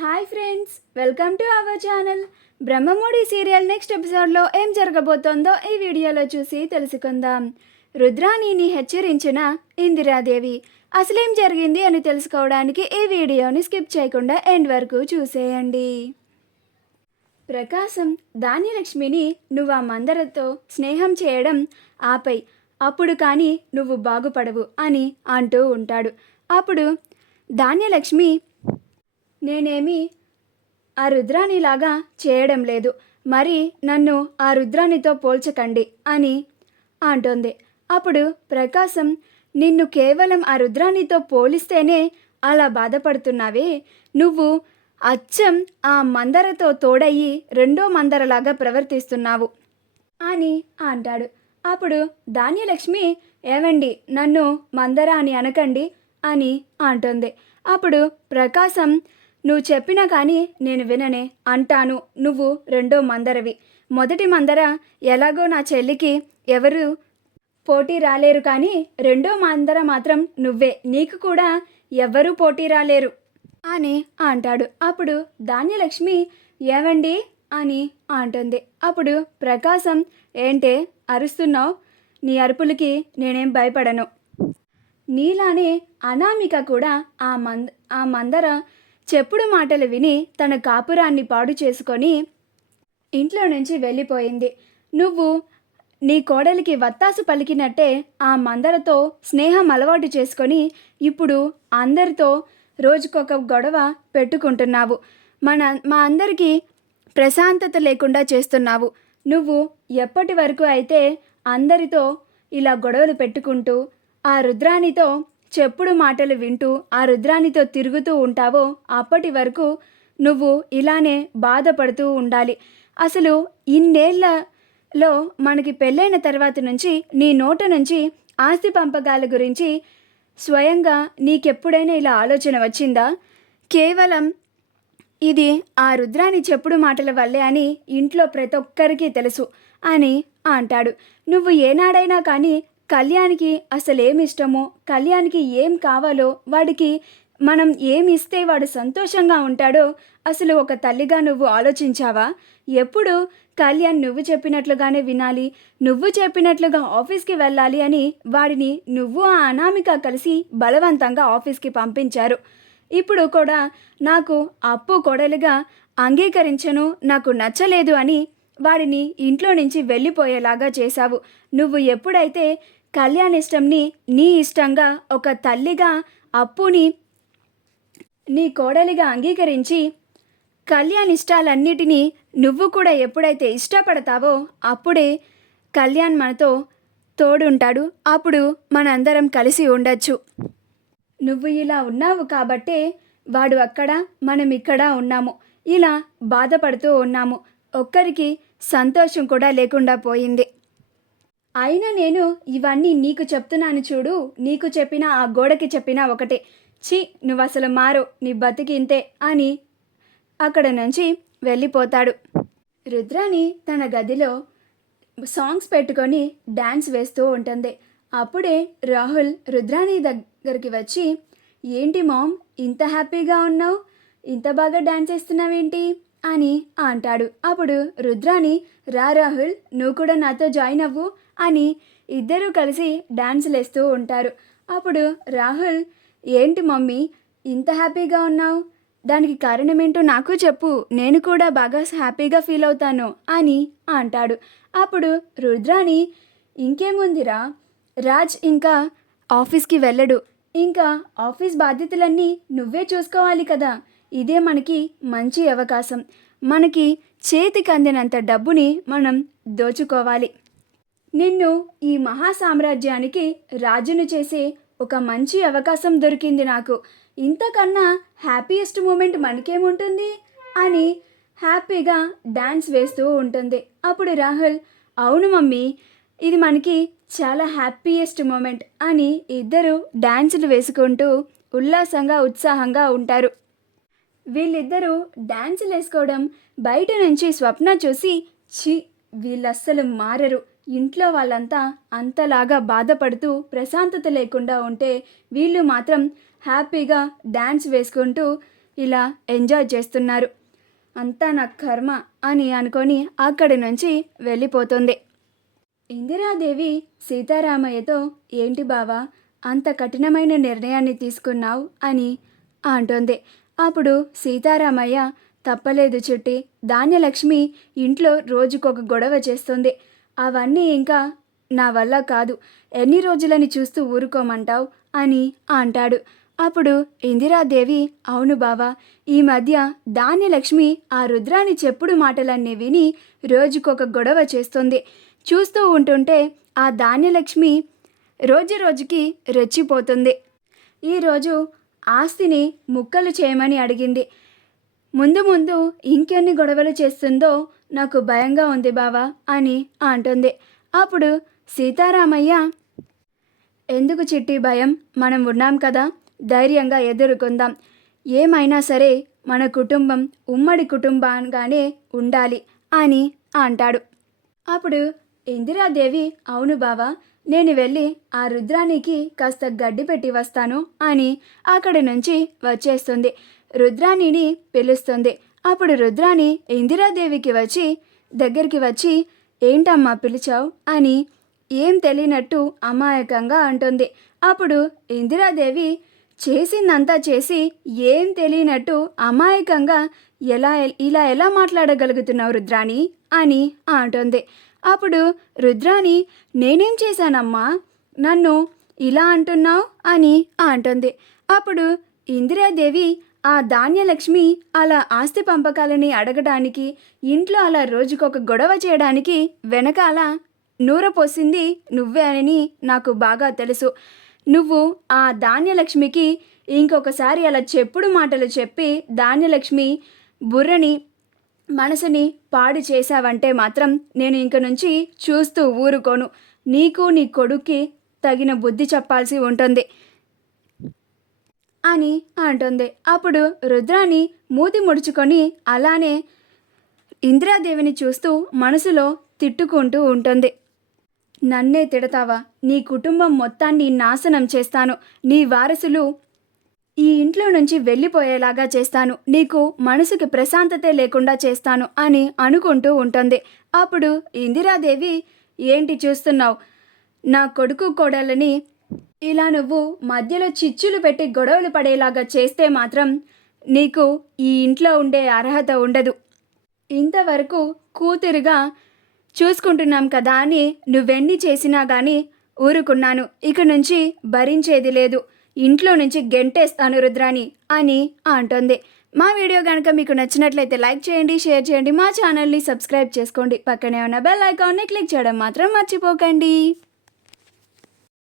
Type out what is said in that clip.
Hi friends, welcome to our channel. Brahmamudi serial next ఎపిసోడ్లో ఏం జరగబోతోందో ఈ వీడియోలో చూసి తెలుసుకుందాం. రుద్రాణిని హెచ్చరించిన ఇందిరాదేవి అసలేం జరిగింది అని తెలుసుకోవడానికి ఈ వీడియోని స్కిప్ చేయకుండా ఎండ్ వరకు చూసేయండి. ప్రకాశం ధాన్యలక్ష్మిని నువ్వు ఆ మందరతో స్నేహం చేయడం ఆపై, అప్పుడు కానీ నువ్వు బాగుపడవు అని అంటూ ఉంటాడు. అప్పుడు ధాన్యలక్ష్మి, నేనేమి ఆ రుద్రాణిలాగా చేయడం లేదు, మరి నన్ను ఆ రుద్రాణితో పోల్చకండి అని అంటోంది. అప్పుడు ప్రకాశం, నిన్ను కేవలం ఆ రుద్రాణితో పోలిస్తేనే అలా బాధపడుతున్నావే, నువ్వు అచ్చం ఆ మందరతో తోడయ్యి రెండో మందరలాగా ప్రవర్తిస్తున్నావు అని అంటాడు. అప్పుడు ధాన్యలక్ష్మి, ఏవండి, నన్ను మందర అని అనకండి అని అంటుంది. అప్పుడు ప్రకాశం, నువ్వు చెప్పినా కానీ నేను విననే, అంటాను నువ్వు రెండో మందరవి. మొదటి మందర ఎలాగో నా చెల్లికి ఎవరు పోటీ రాలేరు, కానీ రెండో మందర మాత్రం నువ్వే, నీకు కూడా ఎవ్వరూ పోటీ రాలేరు అని అంటాడు. అప్పుడు ధాన్యలక్ష్మి, ఏవండి అని అంటుంది. అప్పుడు ప్రకాశం, ఏంటే అరుస్తున్నావు, నీ అరుపులకి నేనేం భయపడను. నీలానే అనామిక కూడా ఆ మందర చెప్పుడు మాటలు విని తన కాపురాన్ని పాడు చేసుకొని ఇంట్లో నుంచి వెళ్ళిపోయింది. నువ్వు నీ కోడలికి వత్తాసు పలికినట్టే ఆ మందరతో స్నేహం అలవాటు చేసుకొని ఇప్పుడు అందరితో రోజుకొక గొడవ పెట్టుకుంటున్నావు. మా అందరికీ ప్రశాంతత లేకుండా చేస్తున్నావు. నువ్వు ఎప్పటి వరకు అయితే అందరితో ఇలా గొడవలు పెట్టుకుంటూ ఆ రుద్రాణితో చెప్పుడు మాటలు వింటూ ఆ రుద్రాణితో తిరుగుతూ ఉంటావో అప్పటి వరకు నువ్వు ఇలానే బాధపడుతూ ఉండాలి. అసలు ఇన్నేళ్లలో మనకి పెళ్ళైన తర్వాత నుంచి నీ నోట నుంచి ఆస్తి పంపకాల గురించి స్వయంగా నీకెప్పుడైనా ఇలా ఆలోచన వచ్చిందా? కేవలం ఇది ఆ రుద్రాణి చెప్పుడు మాటల వల్లే అని ఇంట్లో ప్రతి ఒక్కరికి తెలుసు అని అంటాడు. నువ్వు ఏనాడైనా కానీ కళ్యాణ్కి అసలు ఏమి ఇష్టమో, కళ్యాణ్కి ఏం కావాలో, వాడికి మనం ఏమి ఇస్తే వాడు సంతోషంగా ఉంటాడో అసలు ఒక తల్లిగా నువ్వు ఆలోచించావా? ఎప్పుడు కళ్యాణ్ నువ్వు చెప్పినట్లుగానే వినాలి, నువ్వు చెప్పినట్లుగా ఆఫీస్కి వెళ్ళాలి అని వాడిని నువ్వు ఆ అనామిక కలిసి బలవంతంగా ఆఫీస్కి పంపించారు. ఇప్పుడు కూడా నాకు అప్పు కొడలుగా అంగీకరించను, నాకు నచ్చలేదు అని వాడిని ఇంట్లో నుంచి వెళ్ళిపోయేలాగా చేశావు. నువ్వు ఎప్పుడైతే కళ్యాణ్ ఇష్టంని నీ ఇష్టంగా ఒక తల్లిగా అప్పుని నీ కోడలిగా అంగీకరించి కళ్యాణ్ ఇష్టాలన్నిటినీ నువ్వు కూడా ఎప్పుడైతే ఇష్టపడతావో అప్పుడే కళ్యాణ్ మనతో తోడుంటాడు, అప్పుడు మనందరం కలిసి ఉండొచ్చు. నువ్వు ఇలా ఉన్నావు కాబట్టే వాడు అక్కడ, మనం ఇక్కడ ఉన్నాము, ఇలా బాధపడుతూ ఉన్నాము. ఒక్కరికి సంతోషం కూడా లేకుండా పోయింది. అయినా నేను ఇవన్నీ నీకు చెప్తున్నాను చూడు, నీకు చెప్పినా ఆ గోడకి చెప్పినా ఒకటే. నువ్వు అసలు మారు, నీ బతికి ఇంతే అని అక్కడ నుంచి వెళ్ళిపోతాడు. రుద్రాణి తన గదిలో సాంగ్స్ పెట్టుకొని డ్యాన్స్ వేస్తూ ఉంటుంది. అప్పుడే రాహుల్ రుద్రాణి దగ్గరికి వచ్చి, ఏంటి మామ్, ఇంత హ్యాపీగా ఉన్నావు, ఇంత బాగా డ్యాన్స్ వేస్తున్నావేంటి అని అంటాడు. అప్పుడు రుద్రాణి, రా రాహుల్, నువ్వు కూడా నాతో జాయిన్ అవ్వు అని ఇద్దరూ కలిసి డ్యాన్సులు వేస్తూ ఉంటారు. అప్పుడు రాహుల్, ఏంటి మమ్మీ ఇంత హ్యాపీగా ఉన్నావు, దానికి కారణం ఏంటో నాకు చెప్పు, నేను కూడా బాగా హ్యాపీగా ఫీల్ అవుతాను అని అంటాడు. అప్పుడు రుద్రాణి, ఇంకేముందిరా, రాజ్ ఇంకా ఆఫీస్కి వెళ్ళడు, ఇంకా ఆఫీస్ బాధ్యతలన్నీ నువ్వే చూసుకోవాలి కదా, ఇదే మనకి మంచి అవకాశం, మనకి చేతికి అందినంత డబ్బుని మనం దోచుకోవాలి. నిన్ను ఈ మహా సామ్రాజ్యానికి రాజును చేసే ఒక మంచి అవకాశం దొరికింది నాకు, ఇంతకన్నా హ్యాపీయెస్ట్ మూమెంట్ మనకేముంటుంది అని హ్యాపీగా డ్యాన్స్ వేస్తూ ఉంటుంది. అప్పుడు రాహుల్, అవును మమ్మీ, ఇది మనకి చాలా హ్యాపీయెస్ట్ మూమెంట్ అని ఇద్దరు డ్యాన్సులు వేసుకుంటూ ఉల్లాసంగా ఉత్సాహంగా ఉంటారు. వీళ్ళిద్దరూ డ్యాన్సులు వేసుకోవడం బయట నుంచి స్వప్న చూసి, వీళ్ళస్సలు మారరు, ఇంట్లో వాళ్ళంతా అంతలాగా బాధపడుతూ ప్రశాంతత లేకుండా ఉంటే వీళ్ళు మాత్రం హ్యాపీగా డ్యాన్స్ వేసుకుంటూ ఇలా ఎంజాయ్ చేస్తున్నారు. అంతా నా కర్మ అని అనుకొని అక్కడి నుంచి వెళ్ళిపోతుంది. ఇందిరాదేవి సీతారామయ్యతో, ఏంటి బావా అంత కఠినమైన నిర్ణయాన్ని తీసుకున్నావు అని అంటుంది. అప్పుడు సీతారామయ్య, తప్పలేదు చిట్టి, ధాన్యలక్ష్మి ఇంట్లో రోజుకొక గొడవ చేస్తుంది. అవన్నీ ఇంకా నా వల్ల కాదు, ఎన్ని రోజులని చూస్తూ ఊరుకోమంటావు అని అంటాడు. అప్పుడు ఇందిరాదేవి, అవును బావా, ఈ మధ్య ధాన్యలక్ష్మి ఆ రుద్రాని చెప్పుడు మాటలన్నీ విని రోజుకొక గొడవ చేస్తుంది. చూస్తూ ఉంటుంటే ఆ ధాన్యలక్ష్మి రోజు రోజుకి రెచ్చిపోతుంది. ఈరోజు ఆస్తిని ముక్కలు చేయమని అడిగింది. ముందు ముందు ఇంకెన్ని గొడవలు చేస్తుందో నాకు భయంగా ఉంది బావా అని అంటుంది. అప్పుడు సీతారామయ్య, ఎందుకు చిట్టి భయం, మనం ఉన్నాం కదా, ధైర్యంగా ఎదుర్కొందాం. ఏమైనా సరే మన కుటుంబం ఉమ్మడి కుటుంబంగానే ఉండాలి అని అంటాడు. అప్పుడు ఇందిరాదేవి, అవును బావా, నేను వెళ్ళి ఆ రుద్రానికి కాస్త గడ్డి పెట్టి వస్తాను అని అక్కడి నుంచి వచ్చేస్తుంది. రుద్రాణిని పిలుస్తుంది. అప్పుడు రుద్రాణి ఇందిరాదేవికి దగ్గరికి వచ్చి, ఏంటమ్మా పిలిచావు అని ఏం తెలియనట్టు అమాయకంగా అంటుంది. అప్పుడు ఇందిరాదేవి, చేసిందంతా చేసి ఏం తెలియనట్టు అమాయకంగా ఇలా ఎలా మాట్లాడగలుగుతున్నావు రుద్రాణి అని అంటుంది. అప్పుడు రుద్రాణి, నేనేం చేశానమ్మా, నన్ను ఇలా అంటున్నావు అని అంటుంది. అప్పుడు ఇందిరాదేవి, ఆ ధాన్యలక్ష్మి అలా ఆస్తి పంపకాలని అడగడానికి, ఇంట్లో అలా రోజుకొక గొడవ చేయడానికి వెనకాల నూరపోసింది నువ్వే అని నాకు బాగా తెలుసు. నువ్వు ఆ ధాన్యలక్ష్మికి ఇంకొకసారి అలా చెప్పుడు మాటలు చెప్పి ధాన్యలక్ష్మి బుర్రని మనసుని పాడు చేశావంటే మాత్రం నేను ఇంక నుంచి చూస్తూ ఊరుకోను. నీకు నీ కొడుక్కి తగిన బుద్ధి చెప్పాల్సి ఉంటుంది అని అంటుంది. అప్పుడు రుద్రాణి మూతి ముడుచుకొని అలానే ఇందిరాదేవిని చూస్తూ మనసులో తిట్టుకుంటూ ఉంటుంది. నన్నే తిడతావా, నీ కుటుంబం మొత్తాన్ని నాశనం చేస్తాను, నీ వారసులు ఈ ఇంట్లో నుంచి వెళ్ళిపోయేలాగా చేస్తాను, నీకు మనసుకి ప్రశాంతతే లేకుండా చేస్తాను అని అనుకుంటూ ఉంటుంది. అప్పుడు ఇందిరాదేవి, ఏంటి చూస్తున్నావు, నా కొడుకు కోడలని ఇలా నువ్వు మధ్యలో చిచ్చులు పెట్టి గొడవలు పడేలాగా చేస్తే మాత్రం నీకు ఈ ఇంట్లో ఉండే అర్హత ఉండదు. ఇంతవరకు కూతురుగా చూసుకుంటున్నాం కదా అని నువ్వెన్ని చేసినా కానీ ఊరుకున్నాను. ఇక నుంచి భరించేది లేదు, ఇంట్లో నుంచి గెంటేస్తాను రుద్రాణి అని అంటుంది. మా వీడియో కనుక మీకు నచ్చినట్లయితే లైక్ చేయండి, షేర్ చేయండి, మా ఛానల్ని సబ్స్క్రైబ్ చేసుకోండి, పక్కనే ఉన్న బెల్ ఐకాన్ని క్లిక్ చేయడం మాత్రం మర్చిపోకండి.